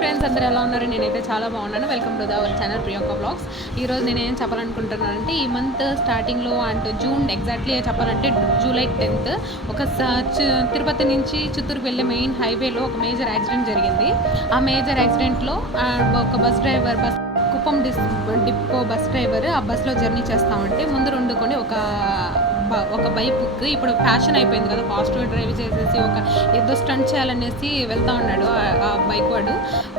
Friends అందరూ ఎలా ఉన్నారు? నేనైతే చాలా బాగున్నాను. Welcome to our channel Priyanka blogs. ఈరోజు నేను ఏం చెప్పాలనుకుంటున్నానంటే ఈ మంత్ స్టార్టింగ్లో అండ్ జూన్ ఎగ్జాక్ట్లీ చెప్పాలంటే జూలై 10th ఒక తిరుపతి నుంచి చిత్తూరుకు వెళ్ళే మెయిన్ హైవేలో ఒక మేజర్ యాక్సిడెంట్ జరిగింది. ఆ మేజర్ యాక్సిడెంట్లో ఒక bus Kuppam depot bus driver ఆ బస్లో జర్నీ చేస్తామంటే ముందు రెండుకొని ఒక బైక్ ఇప్పుడు ఫ్యాషన్ అయిపోయింది కదా, ఫాస్ట్గా డ్రైవ్ చేసేసి ఏదో స్టంట్ చేయాలనేసి వెళ్తా ఉన్నాడు. ఆ బైక్ వాడు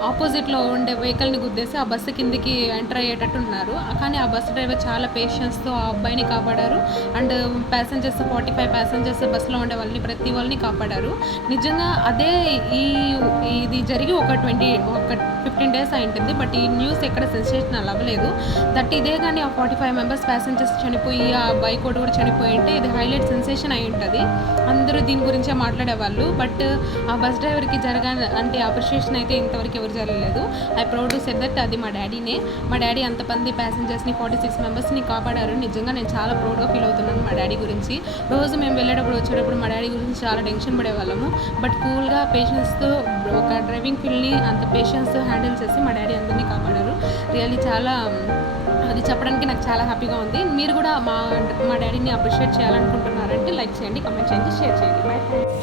ఆపోజిట్లో ఉండే వెహికల్ని గుద్దేసి ఆ బస్సు కిందికి ఎంటర్ అయ్యేటట్టు ఉన్నారు. కానీ ఆ బస్ డ్రైవర్ చాలా పేషెన్స్తో ఆ అబ్బాయిని కాపాడారు. అండ్ ప్యాసింజర్స్ 45 ప్యాసింజర్స్ బస్సులో ఉండే వాళ్ళని ప్రతి వాళ్ళని కాపాడారు. నిజంగా అదే ఇది జరిగి ఒక 15 days అయి ఉంటుంది. బట్ ఈ న్యూస్ ఎక్కడ సెన్సేషనల్ అవ్వలేదు. ఇదే కానీ ఆ 45 మెంబర్స్ ప్యాసింజర్స్ చనిపోయి ఆ బైక్ వాడు కూడా చనిపోయి ఉంటే ఇది హైలైట్ సెన్సేషన్ అయి ఉంటుంది. అందరూ దీని గురించే మాట్లాడేవాళ్ళు. బట్ ఆ బస్ డ్రైవర్కి అంటే అప్రిషియేషన్ అయితే ఇంతవరకు ఎవరు జరగలేదు. I proud to say that అది మా డాడీనే. మా డాడీ అంతమంది ప్యాసింజర్స్ని 46 మెంబర్స్ని కాపాడారు. నిజంగా నేను చాలా ప్రౌడ్గా ఫీల్ అవుతున్నాను మా డాడీ గురించి. రోజు మేము వెళ్ళేటప్పుడు వచ్చేటప్పుడు మా డాడీ గురించి చాలా టెన్షన్ పడేవాళ్ళము. బట్ కూల్గా పేషెన్స్తో ఒక డ్రైవింగ్ ఫీల్డ్ని అంత పేషెన్స్తో హ్యాండిల్ చేసి మా డాడీ అందరినీ కాపాడారు. రియల్లీ చాలా అది చెప్పడానికి నాకు చాలా హ్యాపీగా ఉంది. మీరు కూడా మా డాడీని అప్రిషియేట్ చేయాలనుకుంటున్నారంటే లైక్ చేయండి, కామెంట్ చేయండి, షేర్ చేయండి. Bye friends.